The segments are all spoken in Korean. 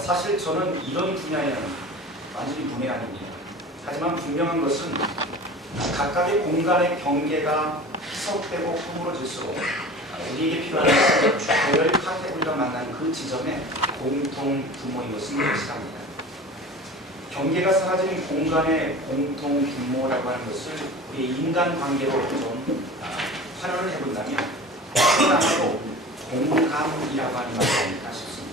사실 저는 이런 분야에는 완전히 문외한입니다. 하지만 분명한 것은 각각의 공간의 경계가 희석되고 허물어질수록 우리에게 필요한 조별 카테고리가 만난 그 지점에 공통 분모인 것은 확실합니다. 경계가 사라지는 공간의 공통 분모라고 하는 것을 우리 인간관계로 좀 활용을 해본다면 하나로 공감이라고 하는 말이 아닐까 싶습니다.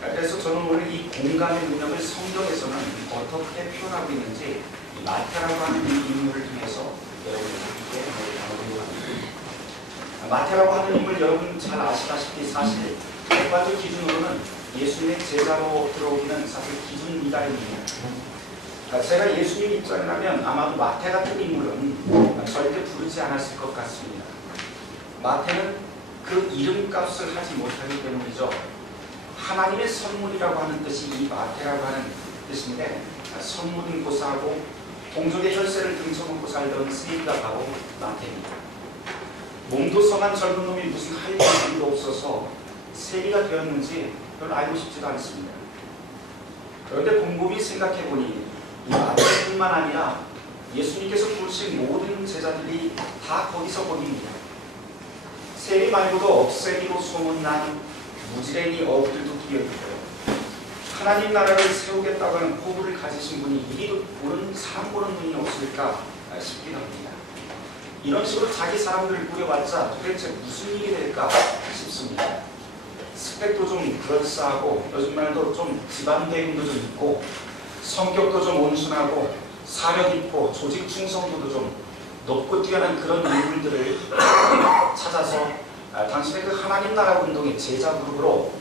그래서 저는 오늘 이 공감의 능력을 성경에서는 어떻게 표현하고 있는지 마태라고 하는 이 인물을 통해서 여러분들께 나눠보려고 합니다. 마태라고 하는 인물 여러분 잘 아시다시피 사실 객관적 기준으로는 예수님의 제자로 들어오기는 사실 기준 미달입니다. 제가 예수님 입장이라면 아마도 마태 같은 인물은 절대 부르지 않았을 것 같습니다. 마태는 그 이름값을 하지 못하기 때문이죠. 하나님의 선물이라고 하는 뜻이 이 마태라고 하는 뜻인데 선물은 고사하고 동족의 혈세를 등쳐먹고 살던 세리가 바로 마태입니다. 몸도 성한 젊은 놈이 무슨 할 일도 없어서 세리가 되었는지 별로 알고 싶지도 않습니다. 그런데 곰곰이 생각해보니 이 마태뿐만 아니라 예수님께서 부르신 모든 제자들이 다 거기서 거기입니다. 세리 말고도 억세기로 소문난 무지랭이 어부들도 끼어있고요. 하나님 나라를 세우겠다고 하는 포부를 가지신 분이 이리도 보는 사람 보는 눈이 없을까 싶기도 합니다. 이런 식으로 자기 사람들을 꾸려봤자 도대체 무슨 일이 될까 싶습니다. 스펙도 좀 그럴싸하고 요즘 말도 좀 집안 배경도 좀 있고 성격도 좀 온순하고 사력 있고 조직 충성도도 좀 높고 뛰어난 그런 인물들을 찾아서 당신의 그 하나님 나라 운동의 제자 그룹으로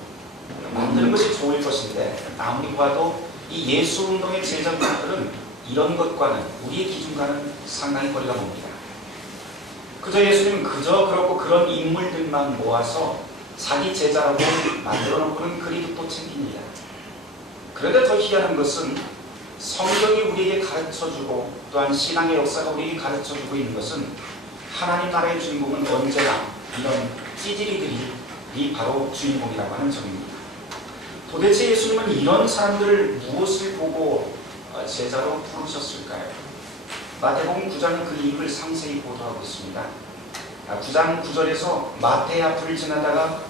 만드는 것이 좋을 것인데 아무리 봐도 이 예수 운동의 제자 그룹들은 이런 것과는 우리의 기준과는 상당히 거리가 멉니다. 그저 예수님은 그저 그렇고 그런 인물들만 모아서 자기 제자라고 만들어 놓고는 그리도 또 챙깁니다. 그런데 더 희한한 것은 성경이 우리에게 가르쳐주고 또한 신앙의 역사가 우리에게 가르쳐주고 있는 것은 하나님 나라의 주인공은 언제나 이런 찌질이들이 바로 주인공이라고 하는 점입니다. 도대체 예수님은 이런 사람들을 무엇을 보고 제자로 부르셨을까요? 마태복음 9장은 그 이유를 상세히 보도하고 있습니다. 9장 9절에서 마태의 앞을 지나다가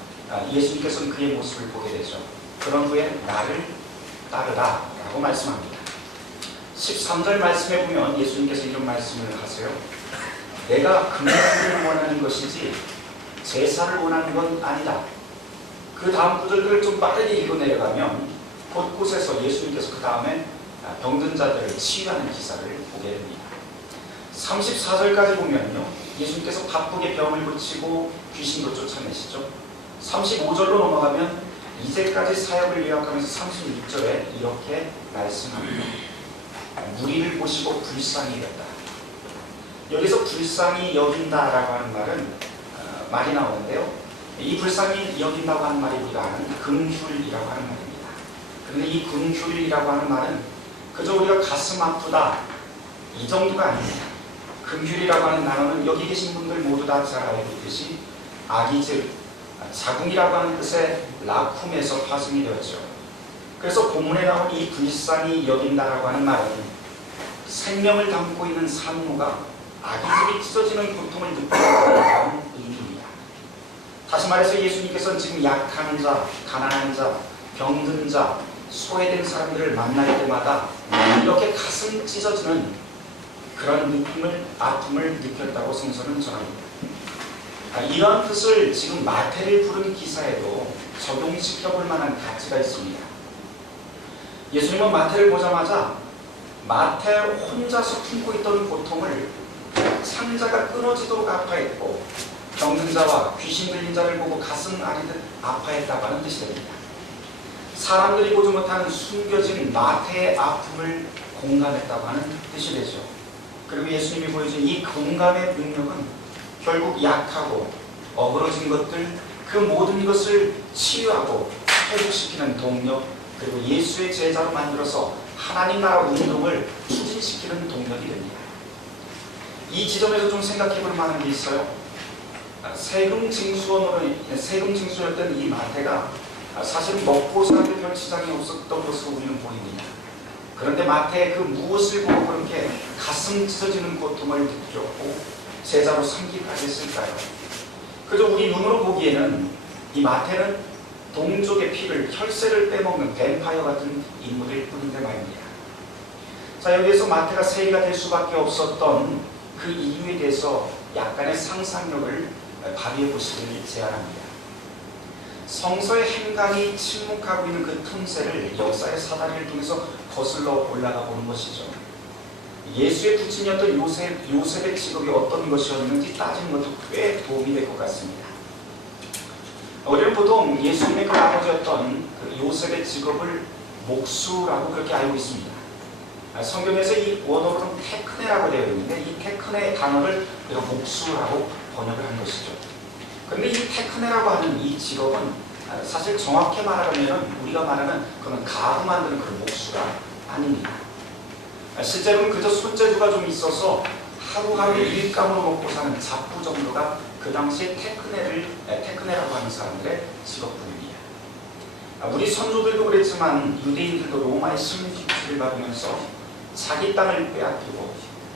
예수님께서는 그의 모습을 보게 되죠. 그런 후에 나를 따르라 라고 말씀합니다. 13절 말씀에 보면 예수님께서 이런 말씀을 하세요. 내가 긍휼을 원하는 것이지 제사를 원하는 건 아니다. 그 다음 구절들을 좀 빠르게 읽어 내려가면 곳곳에서 예수님께서 그 다음에 병든 자들을 치유하는 기사를 보게 됩니다. 34절까지 보면요, 예수님께서 바쁘게 병을 고치고 귀신도 쫓아내시죠. 35절로 넘어가면 이제까지 사역을 요약하면서 36절에 이렇게 말씀합니다. 무리를 보시고 불쌍히 여겼다. 여기서 불쌍히 여긴다라고 하는 말은 말이 나오는데요. 이 불쌍히 여긴다고 하는 말이 우리가 아는 긍휼이라고 하는 말입니다. 그런데 이 긍휼이라고 하는 말은 그저 우리가 가슴 아프다 이 정도가 아닙니다. 긍휼이라고 하는 단어는 여기 계신 분들 모두 다 잘 알고 있듯이 악이 즉 자궁이라고 하는 뜻의 라쿰에서 파생이 되었죠. 그래서 본문에 나온 이 불쌍히 여긴다라고 하는 말은 생명을 담고 있는 산모가 아기들이 찢어지는 고통을 느낀다는 의미입니다. 다시 말해서 예수님께서는 지금 약한 자, 가난한 자, 병든 자, 소외된 사람들을 만날 때마다 이렇게 가슴 찢어지는 그런 느낌을, 아픔을 느꼈다고 성서는 전합니다. 이러한 뜻을 지금 마태를 부른 기사에도 적용시켜 볼 만한 가치가 있습니다. 예수님은 마태를 보자마자 마태 혼자서 품고 있던 고통을 창자가 끊어지도록 아파했고 병든 자와 귀신 들린 자를 보고 가슴 아리듯 아파했다고 하는 뜻이 됩니다. 사람들이 보지 못하는 숨겨진 마태의 아픔을 공감했다고 하는 뜻이 되죠. 그리고 예수님이 보여준 이 공감의 능력은 결국 약하고 어그러진 것들 그 모든 것을 치유하고 회복시키는 동력 그리고 예수의 제자로 만들어서 하나님 나라 운동을 추진시키는 동력이 됩니다. 이 지점에서 좀 생각해 볼 만한 게 있어요. 세금 징수였던 이 마태가 사실은 먹고 사는데 별 지장이 없었던 것으로 우리는 보입니다. 그런데 마태의 그 무엇을 보고 그렇게 가슴 찢어지는 고통을 느꼈고 제자로 삼기까지 했을까요? 그저 우리 눈으로 보기에는 이 마태는 동족의 피를, 혈세를 빼먹는 뱀파이어 같은 인물일 뿐인데 말입니다. 자, 여기에서 마태가 세리가 될 수밖에 없었던 그 이유에 대해서 약간의 상상력을 발휘해 보시길 제안합니다. 성서의 행간이 침묵하고 있는 그 틈새를 역사의 사다리를 통해서 거슬러 올라가 보는 것이죠. 예수의 부친이었던 요셉의 직업이 어떤 것이었는지 따지는 것도 꽤 도움이 될 것 같습니다. 우리는 보통 예수님의 그 아버지였던 그 요셉의 직업을 목수라고 그렇게 알고 있습니다. 성경에서 이 원어로는 테크네라고 되어 있는데 이 테크네 단어를 우리가 목수라고 번역을 한 것이죠. 그런데 이 테크네라고 하는 이 직업은 사실 정확히 말하면 우리가 말하는 그런 가구 만드는 그런 목수가 아닙니다. 실제로는 그저 손재주가 좀 있어서 하루하루 일감으로 먹고 사는 잡부 정도가 그 당시에 테크네라고 하는 사람들의 직업군입니다. 우리 선조들도 그랬지만 유대인들도 로마의 식민 지배를 받으면서 자기 땅을 빼앗기고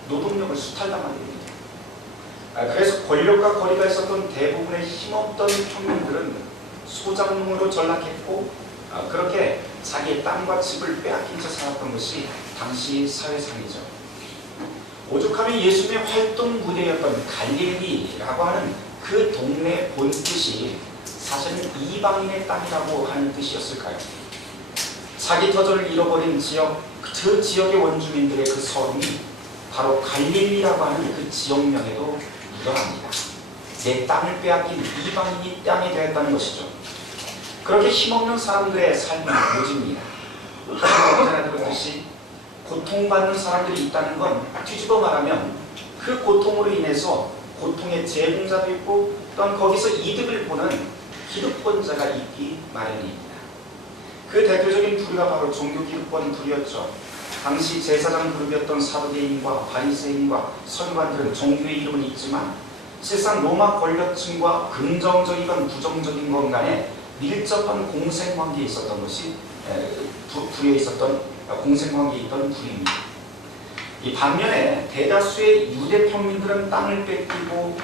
노동력을 수탈당하게 됩니다. 그래서 권력과 거리가 있었던 대부분의 힘없던 평민들은 소작농으로 전락했고 그렇게 자기의 땅과 집을 빼앗긴 채 살았던 것이 당시 사회상이죠. 오죽하면 예수님의 활동 무대였던 갈릴리라고 하는 그 동네 본뜻이 사실은 이방인의 땅이라고 하는 뜻이었을까요? 자기 터전을 잃어버린 지역, 그 지역의 원주민들의 그 서름이 바로 갈릴리라고 하는 그 지역명에도 묻어납니다. 내 땅을 빼앗긴 이방인이 땅이 되었다는 것이죠. 그렇게 힘없는 사람들의 삶은 무지입니다. 언제나 그렇듯이 고통받는 사람들이 있다는 건 뒤집어 말하면 그 고통으로 인해서 고통의 제공자도 있고 또한 거기서 이득을 보는 기득권자가 있기 마련입니다. 그 대표적인 부류가 바로 종교기득권 부류였죠. 당시 제사장 그룹이었던 사두개인과 바리새인과 서기관들은 종교의 이름은 있지만 실상 로마 권력층과 긍정적이건 부정적인 것 간에 밀접한 공생관계에 있었던 것이 부류에 있었던 공생관계에 있던 부류입니다. 이 반면에 대다수의 유대 평민들은 땅을 뺏기고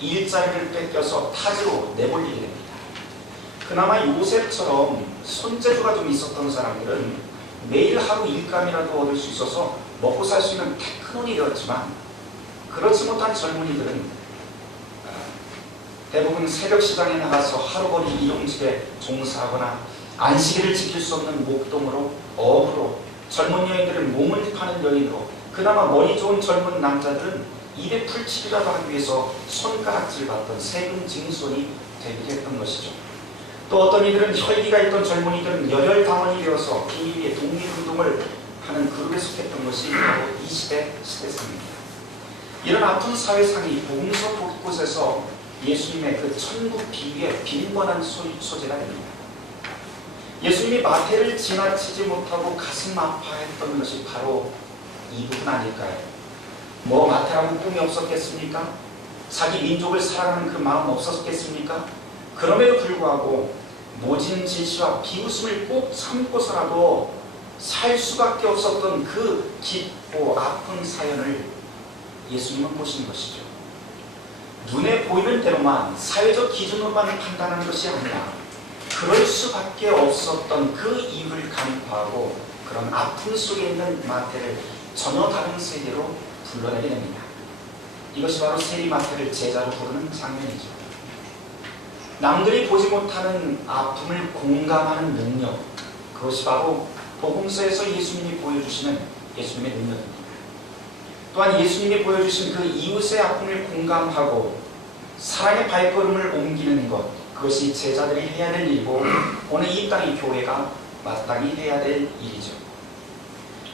일자리를 뺏겨서 타지로 내몰리게 됩니다. 그나마 요셉처럼 손재주가 좀 있었던 사람들은 매일 하루 일감이라도 얻을 수 있어서 먹고 살 수 있는 테크논이 되었지만 그렇지 못한 젊은이들은 대부분 새벽 시장에 나가서 하루거리 일용직에 종사하거나 안식일을 지킬 수 없는 목동으로, 어부로, 젊은 여인들은 몸을 파는 여인으로, 그나마 머리 좋은 젊은 남자들은 입에 풀칠이라도 하기 위해서 손가락질 받던 세금 징손이 되기도 했던 것이죠. 또 어떤 이들은 혈기가 있던 젊은이들은 열혈당원이 되어서 비밀리에 독립운동을 하는 그룹에 속했던 것이 바로 이 시대상입니다. 이런 아픈 사회상이 복음서 곳곳에서 예수님의 그 천국 비유에 빈번한 소재가 됩니다. 예수님이 마태를 지나치지 못하고 가슴 아파했던 것이 바로 이 부분 아닐까요? 뭐 마태라고 꿈이 없었겠습니까? 자기 민족을 사랑하는 그 마음 없었겠습니까? 그럼에도 불구하고 모진 질시와 비웃음을 꼭 참고서라도 살 수밖에 없었던 그 깊고 아픈 사연을 예수님은 보신 것이죠. 눈에 보이는 대로만 사회적 기준으로만 판단하는 것이 아니라 그럴 수밖에 없었던 그 이유를 간파하고 그런 아픔 속에 있는 마태를 전혀 다른 세계로 불러내게 됩니다. 이것이 바로 세리 마태를 제자로 부르는 장면이죠. 남들이 보지 못하는 아픔을 공감하는 능력, 그것이 바로 복음서에서 예수님이 보여주시는 예수님의 능력입니다. 또한 예수님이 보여주신 그 이웃의 아픔을 공감하고 사랑의 발걸음을 옮기는 것, 그것이 제자들이 해야 될 일이고 오늘 이 땅의 교회가 마땅히 해야 될 일이죠.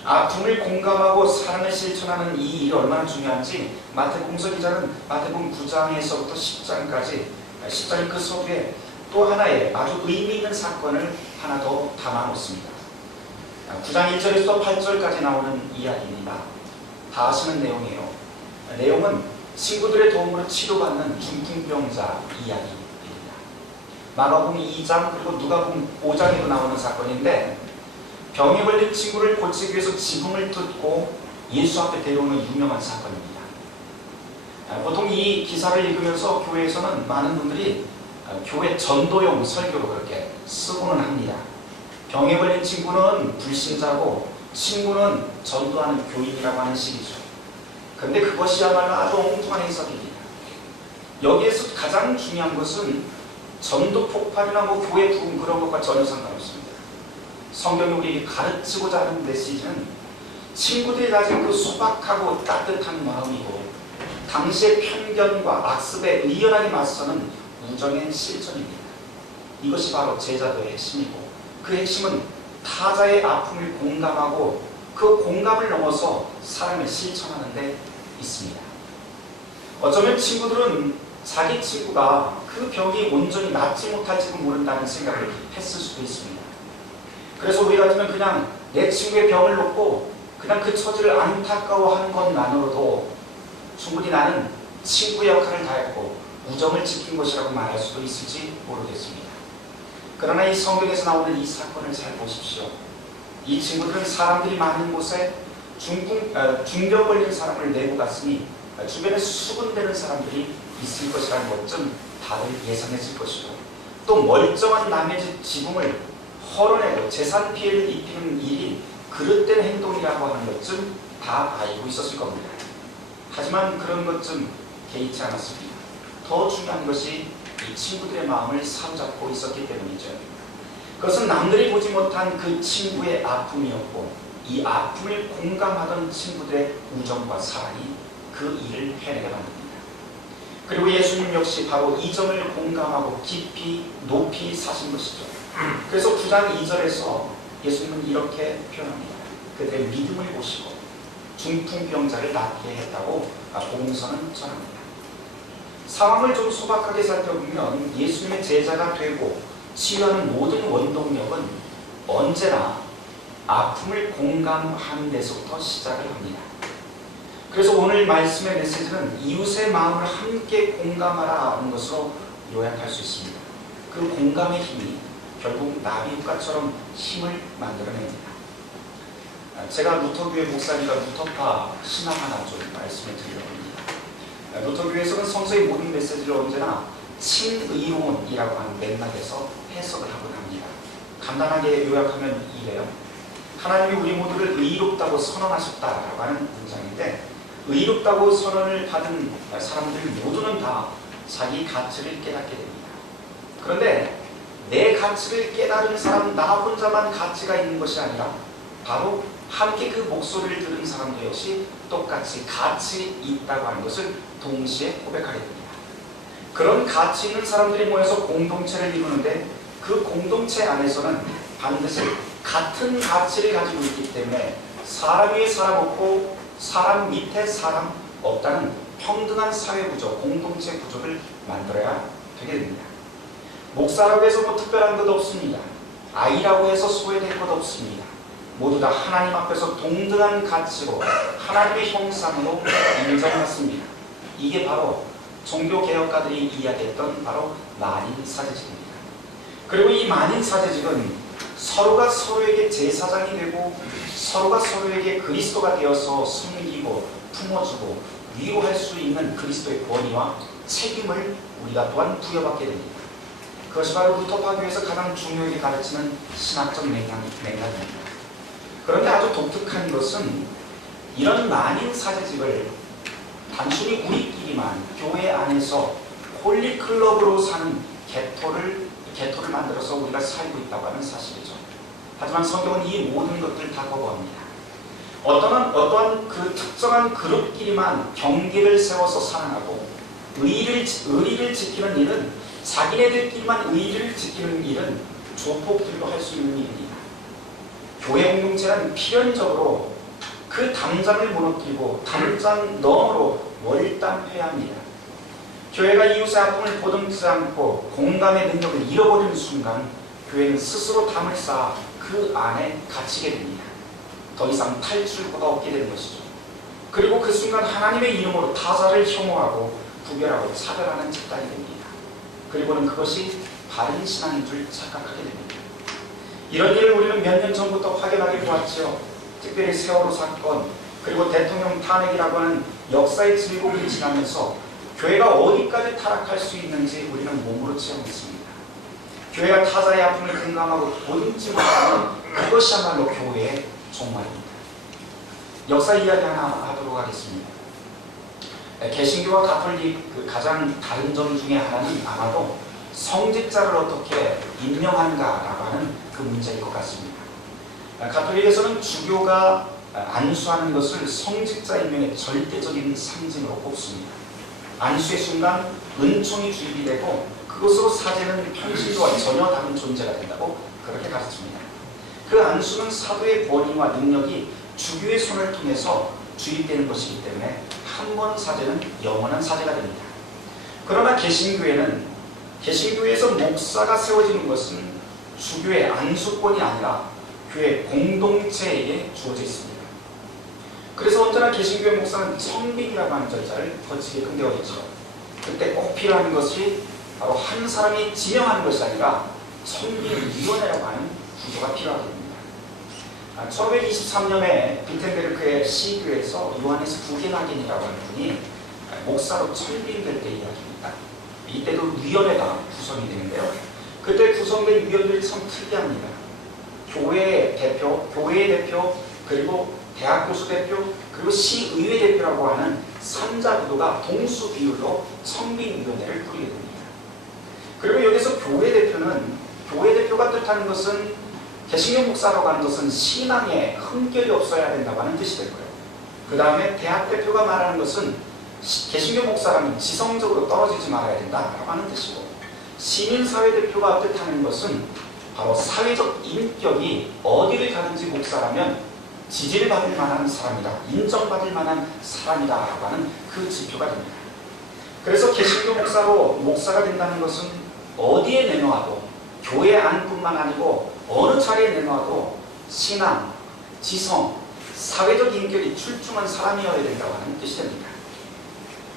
아픔을 공감하고 사랑을 실천하는 이 일이 얼마나 중요한지 마태복음서 기자는 마태복음 9장에서부터 10장까지 10장의 그 서두에 또 하나의 아주 의미 있는 사건을 하나 더 담아놓습니다. 9장 1절에서 8절까지 나오는 이야기입니다. 다 아시는 내용이에요. 내용은 친구들의 도움으로 치료받는 중풍병자 이야기입니다. 마가복음 2장 그리고 누가복음 5장에도 나오는 사건인데, 병에 걸린 친구를 고치기 위해서 지붕을 뜯고 예수 앞에 데려오는 유명한 사건입니다. 보통 이 기사를 읽으면서 교회에서는 많은 분들이 교회 전도용 설교로 그렇게 쓰고는 합니다. 병에 걸린 친구는 불신자고 친구는 전도하는 교인이라고 하는 식이죠. 그런데 그것이야말로 아주 엉뚱한 해석입니다. 여기에서 가장 중요한 것은 전도 폭발이나 교회 부흥 그런 것과 전혀 상관없습니다. 성경이 우리에게 가르치고자 하는 메시지는 친구들이 가진 그 소박하고 따뜻한 마음이고, 당시의 편견과 악습에 의연하게 맞서는 우정의 실천입니다. 이것이 바로 제자도의 핵심이고, 그 핵심은 타자의 아픔을 공감하고 그 공감을 넘어서 사랑을 실천하는 데 있습니다. 어쩌면 친구들은 자기 친구가 그 병이 온전히 낫지 못할지도 모른다는 생각을 했을 수도 있습니다. 그래서 우리 같으면 그냥 내 친구의 병을 놓고 그냥 그 처지를 안타까워하는 것만으로도 충분히 나는 친구의 역할을 다했고 우정을 지킨 것이라고 말할 수도 있을지 모르겠습니다. 그러나 이 성경에서 나오는 이 사건을 잘 보십시오. 이 친구들은 사람들이 많은 곳에 중병 걸린 사람을 내고 갔으니 주변에 수군되는 사람들이 있을 것이라는 것쯤 다들 예상했을 것이고, 또 멀쩡한 남의 집 지붕을 헐어내고 재산 피해를 입히는 일이 그릇된 행동이라고 하는 것쯤 다 알고 있었을 겁니다. 하지만 그런 것쯤 개의치 않았습니다. 더 중요한 것이 이 친구들의 마음을 사로잡고 있었기 때문이죠. 그것은 남들이 보지 못한 그 친구의 아픔이었고, 이 아픔을 공감하던 친구들의 우정과 사랑이 그 일을 해내게 만듭니다. 그리고 예수님 역시 바로 이 점을 공감하고 깊이 높이 사신 것이죠. 그래서 9장 2절에서 예수님은 이렇게 표현합니다. 그들의 믿음을 보시고 중풍병자를 낫게 했다고 복음서는 전합니다. 상황을 좀 소박하게 살펴보면 예수님의 제자가 되고 치유하는 모든 원동력은 언제나 아픔을 공감하는 데서부터 시작을 합니다. 그래서 오늘 말씀의 메시지는 이웃의 마음을 함께 공감하라 하는 것으로 요약할 수 있습니다. 그 공감의 힘이 결국 나비효과처럼 힘을 만들어냅니다. 제가 루터교회 목사니까 루터파 신앙 하나 좀 말씀을 드리려고 합니다. 루터교회에서는 성서의 모든 메시지를 언제나 친의로운이라고 하는 맥락에서 해석을 하곤 합니다. 간단하게 요약하면 이래요. 하나님이 우리 모두를 의롭다고 선언하셨다라고 하는 문장인데, 의롭다고 선언을 받은 사람들 모두는 다 자기 가치를 깨닫게 됩니다. 그런데 내 가치를 깨달은 사람 나 혼자만 가치가 있는 것이 아니라 바로 함께 그 목소리를 들은 사람도 역시 똑같이 가치 있다고 하는 것을 동시에 고백하게 됩니다. 그런 가치 있는 사람들이 모여서 공동체를 이루는데, 그 공동체 안에서는 반드시 같은 가치를 가지고 있기 때문에 사람 위에 사람 없고 사람 밑에 사람 없다는 평등한 사회구조, 공동체 구조를 만들어야 되게 됩니다. 목사라고 해서 특별한 것 없습니다. 아이라고 해서 소외될 것 없습니다. 모두 다 하나님 앞에서 동등한 가치로 하나님의 형상으로 인정받습니다. 이게 바로 종교개혁가들이 이야기했던 바로 만인사제직입니다. 그리고 이 만인사제직은 서로가 서로에게 제사장이 되고 서로가 서로에게 그리스도가 되어서 섬기고 품어주고 위로할 수 있는 그리스도의 권위와 책임을 우리가 또한 부여받게 됩니다. 그것이 바로 루터파교에서 가장 중요하게 가르치는 신학적 맥락입니다. 그런데 아주 독특한 것은 이런 만인사제직을 단순히 우리끼리만 교회 안에서 홀리클럽으로 사는 개토를 만들어서 우리가 살고 있다고 하는 사실이죠. 하지만 성경은 이 모든 것들을 다 거부합니다. 어떠한 그 특정한 그룹끼리만 경계를 세워서 사랑하고 의리를 지키는 일은, 자기네들끼리만 의리를 지키는 일은 조폭들도 할 수 있는 일입니다. 교회 공동체는 필연적으로 그 담장을 무너뜨리고 담장 너머로 월단해야 합니다. 교회가 이웃의 아픔을 보듬지 않고 공감의 능력을 잃어버리는 순간 교회는 스스로 담을 쌓아 그 안에 갇히게 됩니다. 더 이상 탈출구가 없게 되는 것이죠. 그리고 그 순간 하나님의 이름으로 타자를 혐오하고 구별하고 차별하는 집단이 됩니다. 그리고는 그것이 바른 신앙인 줄 착각하게 됩니다. 이런 일을 우리는 몇 년 전부터 확연하게 보았죠. 특별히 세월호 사건, 그리고 대통령 탄핵이라고 하는 역사의 질곡을 지나면서 교회가 어디까지 타락할 수 있는지 우리는 몸으로 체험했습니다. 교회가 타자의 아픔을 공감하고 보듬지 못하는 그것이야말로 교회의 종말입니다. 역사 이야기 하나 하도록 하겠습니다. 개신교와 가톨릭 그 가장 다른 점 중에 하나는 아마도 성직자를 어떻게 임명하는가라고 하는 그 문제일 것 같습니다. 가톨릭에서는 주교가 안수하는 것을 성직자 임명의 절대적인 상징으로 꼽습니다. 안수의 순간 은총이 주입이 되고 그것으로 사제는 평신도와 전혀 다른 존재가 된다고 그렇게 가르칩니다. 그 안수는 사도의 권위와 능력이 주교의 손을 통해서 주입되는 것이기 때문에 한 번 사제는 영원한 사제가 됩니다. 그러나 개신교회에서 목사가 세워지는 것은 주교의 안수권이 아니라 교회 공동체에게 주어져 있습니다. 그래서 언제나 개신교회 목사는 청빙이라고 하는 절차를 거치게끔 되어 있죠. 그때 꼭 필요한 것이 바로 한 사람이 지명하는 것이 아니라 청빙위원회라고 하는 구조가 필요하게 됩니다. 1523년에 비텐베르크의 시교에서 요하네스 구겐하겐이라고 하는 분이 목사로 청빙될 때 이야기입니다. 이때도 위원회가 구성이 되는데요. 그때 구성된 위원들이 참 특이합니다. 교회의 대표, 그리고 대학 교수 대표, 그리고 시의회 대표라고 하는 3자 구도가 동수 비율로 청빙위원회를 꾸리게 됩니다. 그리고 여기서 교회 대표가 뜻하는 것은 개신교 목사라고 하는 것은 신앙에 흠결이 없어야 된다고 하는 뜻이 되고요. 그 다음에 대학 대표가 말하는 것은 개신교 목사라면 지성적으로 떨어지지 말아야 된다라고 하는 뜻이고, 시민사회 대표가 뜻하는 것은 바로 사회적 인격이 어디를 가든지 목사라면 지지를 받을 만한 사람이다, 인정받을 만한 사람이다라고 하는 그 지표가 됩니다. 그래서 개신교 목사가 된다는 것은 어디에 내놓아도, 교회 안뿐만 아니고 어느 자리에 내놓아도 신앙, 지성, 사회적 인격이 출중한 사람이어야 된다고 하는 뜻이 됩니다.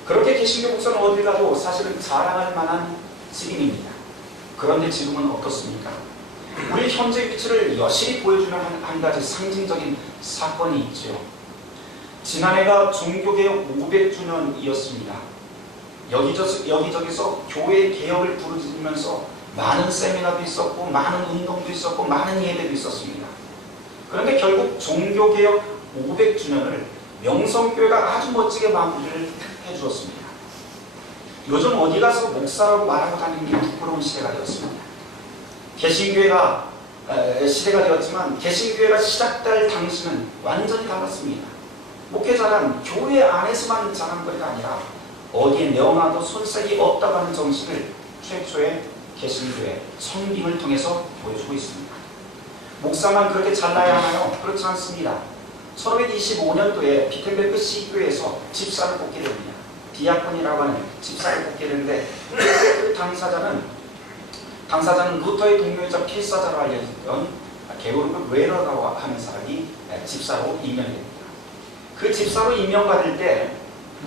그렇게 개신교 목사는 어딜 가도 사실은 자랑할 만한 직임입니다. 그런데 지금은 어떻습니까? 우리 현재 위치를 여실히 보여주는 한 가지 상징적인 사건이 있죠. 지난해가 종교개혁 500주년이었습니다. 여기저기서 교회 개혁을 부르짖으면서 많은 세미나도 있었고, 많은 운동도 있었고, 많은 예배도 있었습니다. 그런데 결국 종교개혁 500주년을 명성교회가 아주 멋지게 마무리를 해주었습니다. 요즘 어디 가서 목사라고 말하고 다니는 게 부끄러운 시대가 되었습니다. 개신교회가 시대가 되었지만 개신교회가 시작될 당시는 완전히 달랐습니다. 목회자란 교회 안에서만 자랑거리가 아니라 어디에 내어놔도 손색이 없다고 하는 정신을 최초의 개신교회 성빙을 통해서 보여주고 있습니다. 목사만 그렇게 잘나야 하나요? 그렇지 않습니다. 1525년도에 비텐베르크 시교회에서 집사를 뽑게 됩니다. 디아콘이라고 하는 집사를 뽑게 되는데, 그 당사자는 루터의 동료이자 필사자로 알려졌던 게오르크 웨러라고 하는 사람이 집사로 임명이 됩니다. 그 집사로 임명받을 때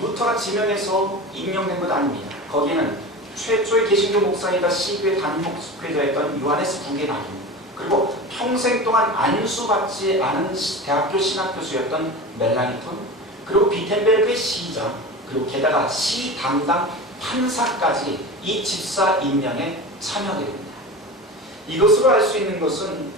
루터가 지명해서 임명된 것 아닙니다. 거기에는 최초의 개신교 목사이자 시교의 단임 목회자였던 요하네스 구겐하겐, 그리고 평생 동안 안수받지 않은 대학교 신학교수였던 멜라니톤, 그리고 비텐베르크의 시장, 그리고 게다가 시 담당 판사까지 이 집사 임명에 참여하게 됩니다. 이것으로 알 수 있는 것은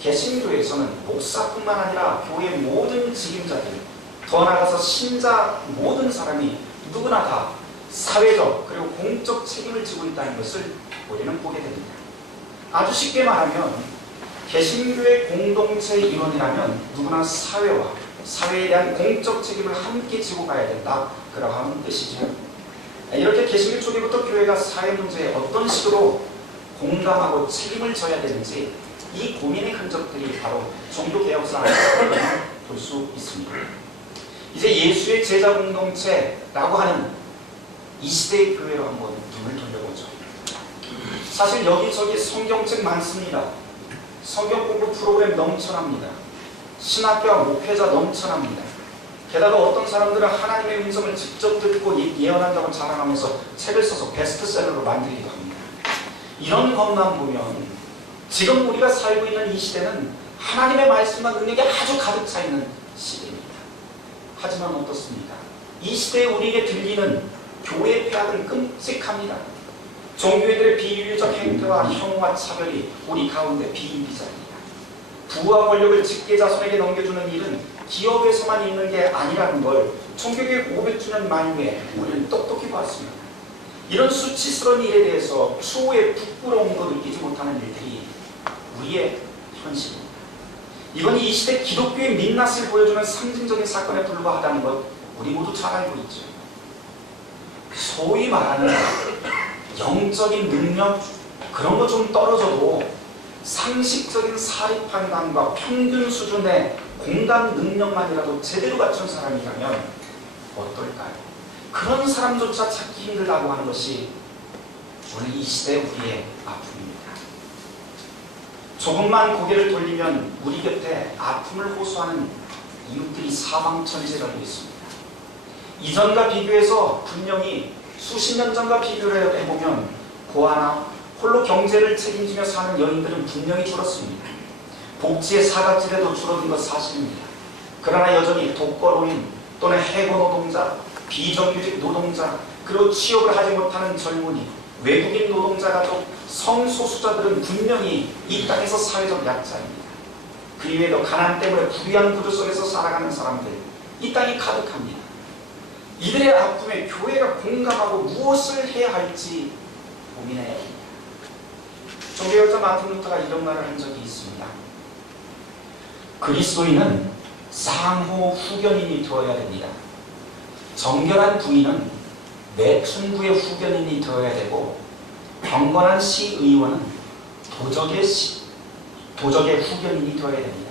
개신교에서는 목사뿐만 아니라 교회의 모든 직임자들, 더 나아가서 신자 모든 사람이 누구나 다 사회적 그리고 공적 책임을 지고 있다는 것을 우리는 보게 됩니다. 아주 쉽게 말하면 개신교의 공동체 일원이라면 누구나 사회에 대한 공적 책임을 함께 지고 가야 된다, 그러고 하는 뜻이죠. 이렇게 개신교 초기부터 교회가 사회 문제에 어떤 식으로 공감하고 책임을 져야 되는지 이 고민의 흔적들이 바로 종교개혁사 안에서 볼 수 있습니다. 이제 예수의 제자 공동체라고 하는 이 시대의 교회로 한번 눈을 돌려보죠. 사실 여기저기 성경책 많습니다. 성경 공부 프로그램 넘쳐납니다. 신학교와 목회자 넘쳐납니다. 게다가 어떤 사람들은 하나님의 음성을 직접 듣고 예언한다고 자랑하면서 책을 써서 베스트셀러로 만들기도 합니다. 이런 것만 보면 지금 우리가 살고 있는 이 시대는 하나님의 말씀과 능력이 아주 가득 차 있는 시대입니다. 하지만 어떻습니까? 이 시대에 우리에게 들리는 교회의 폐악은 끔찍합니다. 종교인들의 비윤리적 행태와 혐오와 차별이 우리 가운데 비일비재합니다. 부와 권력을 직계자손에게 넘겨주는 일은 기업에서만 있는 게 아니라는 걸 종교개혁 500주년 만유에 우리는 똑똑히 보았습니다. 이런 수치스러운 일에 대해서 추후에 부끄러움도 느끼지 못하는 일들이 우리의 현실입니다. 이건 이 시대 기독교의 민낯을 보여주는 상징적인 사건에 불과하다는 것 우리 모두 잘 알고 있죠. 소위 말하는 영적인 능력 그런 거 좀 떨어져도 상식적인 사리 판단과 평균 수준의 공감 능력만이라도 제대로 갖춘 사람이라면 어떨까요? 그런 사람조차 찾기 힘들다고 하는 것이 오늘 이 시대 우리의 아픔입니다. 조금만 고개를 돌리면 우리 곁에 아픔을 호소하는 이웃들이 사방천지에 널려 있습니다. 이전과 비교해서 분명히 수십 년 전과 비교를 해보면 고아나 홀로 경제를 책임지며 사는 여인들은 분명히 줄었습니다. 복지의 사각지대도 줄어든 것 사실입니다. 그러나 여전히 독거노인 또는 해고 노동자, 비정규직 노동자, 그리고 취업을 하지 못하는 젊은이, 외국인 노동자 가족, 성소수자들은 분명히 이 땅에서 사회적 약자입니다. 그 이외에도 가난 때문에 불의한 구조 속에서 살아가는 사람들, 이 땅이 가득합니다. 이들의 아픔에 교회가 공감하고 무엇을 해야 할지 고민해야 합니다. 종교학자 마틴 루터가 이런 말을 한 적이 있습니다. 그리스도인은 상호 후견인이 되어야 됩니다. 정결한 부인은 매춘부의 후견인이 되어야 되고 경건한 시의원은 도적의 후견인이 되어야 됩니다.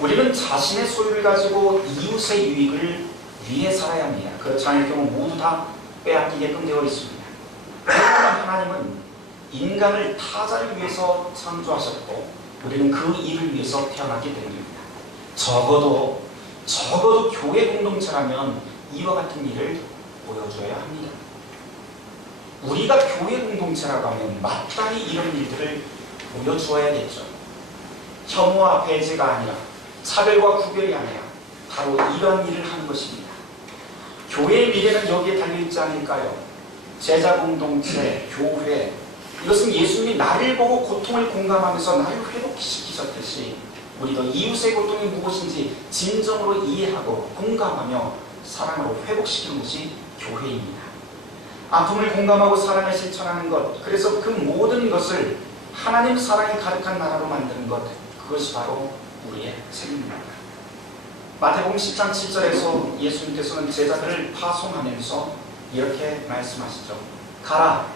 우리는 자신의 소유를 가지고 이웃의 유익을 위해 살아야 합니다. 그렇지 않을 경우 모두 다 빼앗기게끔 되어 있습니다. 그러나 하나님은 인간을 타자를 위해서 창조하셨고 우리는 그 일을 위해서 태어났기 때문입니다. 적어도 교회 공동체라면 이와 같은 일을 보여줘야 합니다. 우리가 교회 공동체라고 하면 마땅히 이런 일들을 보여주어야겠죠. 혐오와 배제가 아니라 차별과 구별이 아니라 바로 이런 일을 하는 것입니다. 교회의 미래는 여기에 달려있지 않을까요? 제자 공동체, 교회, 이것은 예수님이 나를 보고 고통을 공감하면서 나를 회복시키셨듯이 우리도 이웃의 고통이 무엇인지 진정으로 이해하고 공감하며 사랑으로 회복시키는 것이 교회입니다. 아픔을 공감하고 사랑을 실천하는 것, 그래서 그 모든 것을 하나님 사랑이 가득한 나라로 만드는 것, 그것이 바로 우리의 책임입니다. 마태복음 10장 7절에서 예수님께서는 제자들을 파송하면서 이렇게 말씀하시죠. 가라,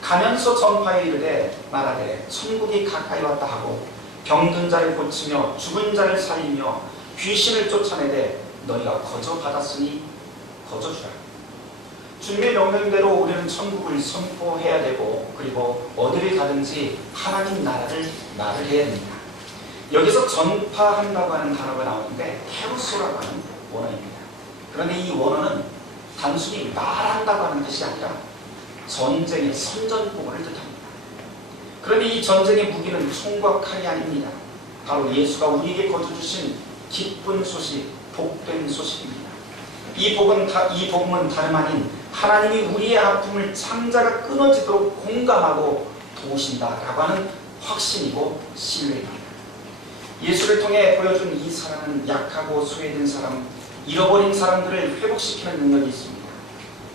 가면서 전파에 이르되 말하되 천국이 가까이 왔다 하고 병든 자를 고치며 죽은 자를 살리며 귀신을 쫓아내되 너희가 거저 받았으니 거저 주라. 주님의 명령대로 우리는 천국을 선포해야 되고 그리고 어디를 가든지 하나님 나라를 말해야 됩니다. 여기서 전파한다고 하는 단어가 나오는데 테루소라고 하는 원어입니다. 그런데 이 원어는 단순히 말한다고 하는 뜻이 아니라 전쟁의 선전포고를 뜻합니다. 그런데 이 전쟁의 무기는 총과 칼이 아닙니다. 바로 예수가 우리에게 거저주신 기쁜 소식, 복된 소식입니다. 이 복음은 다름 아닌 하나님이 우리의 아픔을 창자가 끊어지도록 공감하고 도우신다라고 하는 확신이고 신뢰입니다. 예수를 통해 보여준 이 사랑은 약하고 소외된 사람, 잃어버린 사람들을 회복시키는 능력이 있습니다.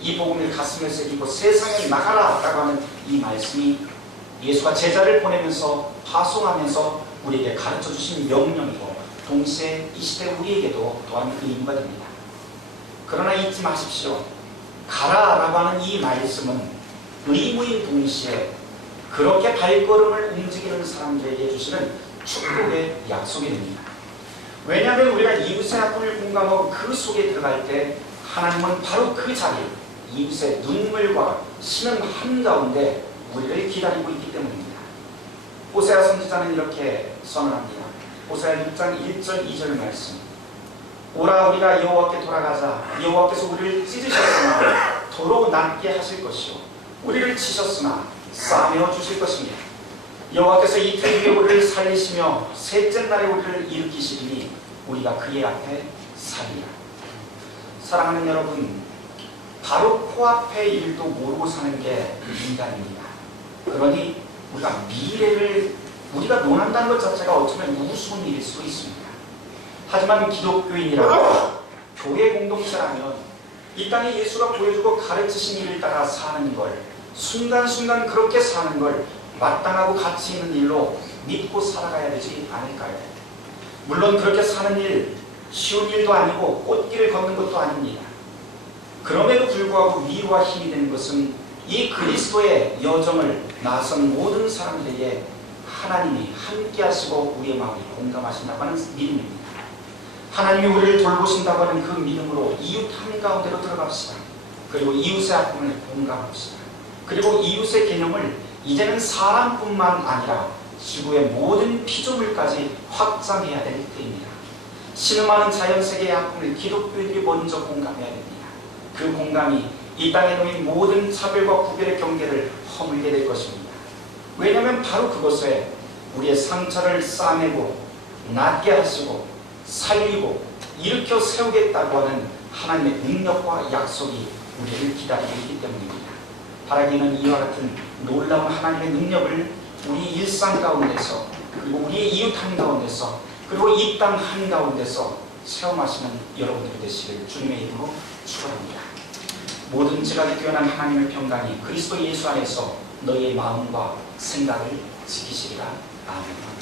이 복음을 가슴에 새기고 세상에 나가라 라고 하는 이 말씀이 예수가 제자를 보내면서 파송하면서 우리에게 가르쳐 주신 명령이고 동시에 이 시대 우리에게도 또한 의무가 됩니다. 그러나 잊지 마십시오. 가라 라고 하는 이 말씀은 의무인 동시에 그렇게 발걸음을 움직이는 사람들에게 주시는 축복의 약속이 됩니다. 왜냐하면 우리가 이웃의 아픔을 공감하고 그 속에 들어갈 때 하나님은 바로 그 자리, 이웃의 눈물과 신음 한가운데 우리를 기다리고 있기 때문입니다. 호세아 선지자는 이렇게 선언합니다. 호세아 6장 1절 2절 말씀. 오라 우리가 여호와께 돌아가자. 여호와께서 우리를 찢으셨으나 도로 낫게 하실 것이요 우리를 치셨으나 싸매어 주실 것입니다. 여호와께서 이틀 후에 우리를 살리시며 셋째 날에 우리를 일으키시리니 우리가 그의 앞에 살리라. 사랑하는 여러분, 바로 코앞의 일도 모르고 사는 게 인간입니다. 그러니 우리가 미래를 우리가 논한다는 것 자체가 어쩌면 우스운 일일 수도 있습니다. 하지만 기독교인이라고 교회 공동체라면 이 땅에 예수가 보여주고 가르치신 일을 따라 사는 걸, 순간순간 그렇게 사는 걸 마땅하고 가치 있는 일로 믿고 살아가야 되지 않을까요? 물론 그렇게 사는 일 쉬운 일도 아니고 꽃길을 걷는 것도 아닙니다. 그럼에도 불구하고 위로와 힘이 되는 것은 이 그리스도의 여정을 나선 모든 사람들에게 하나님이 함께 하시고 우리의 마음을 공감하신다고 하는 믿음입니다. 하나님이 우리를 돌보신다고 하는 그 믿음으로 이웃 한가운데로 들어갑시다. 그리고 이웃의 아픔을 공감합시다. 그리고 이웃의 개념을 이제는 사람뿐만 아니라 지구의 모든 피조물까지 확장해야 될 때입니다. 신음하는 자연세계의 아픔을 기독교인들이 먼저 공감해야 됩니다. 그 공감이 이 땅에 놓인 모든 차별과 구별의 경계를 허물게 될 것입니다. 왜냐하면 바로 그것에 우리의 상처를 싸매고 낫게 하시고 살리고 일으켜 세우겠다고 하는 하나님의 능력과 약속이 우리를 기다리고 있기 때문입니다. 바라기는 이와 같은 놀라운 하나님의 능력을 우리 일상 가운데서, 그리고 우리의 이웃 한가운데서, 그리고 이 땅 한가운데서 체험하시는 여러분들이 되시길 주님의 이름으로 축원합니다. 모든 지각이 뛰어난 하나님의 평강이 그리스도 예수 안에서 너희의 마음과 생각을 지키시리라. 아멘.